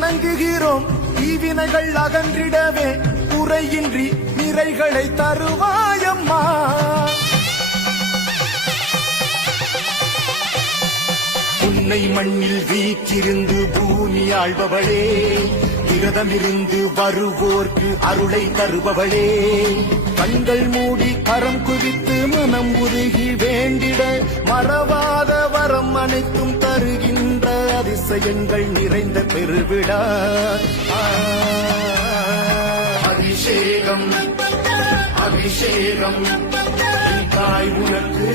வணங்குகிறோம் தீவினைகள் அகன்றிடவே குறையின்றி நிறைகளை தருவாயம்மா. உன்னை மண்ணில் வீற்றிருந்து பூமி ஆள்பவளே, விரதமிருந்து வருவோர்க்கு அருளை தருபவளே, கண்கள் மூடி கரம் குவித்து மனம் உருகி வேண்டிட மறவாத வரம் அனைத்தும் தருகின்ற அதிசயங்கள் நிறைந்த பெருவிழா. அபிஷேகம் அபிஷேகம் தாய் உனக்கு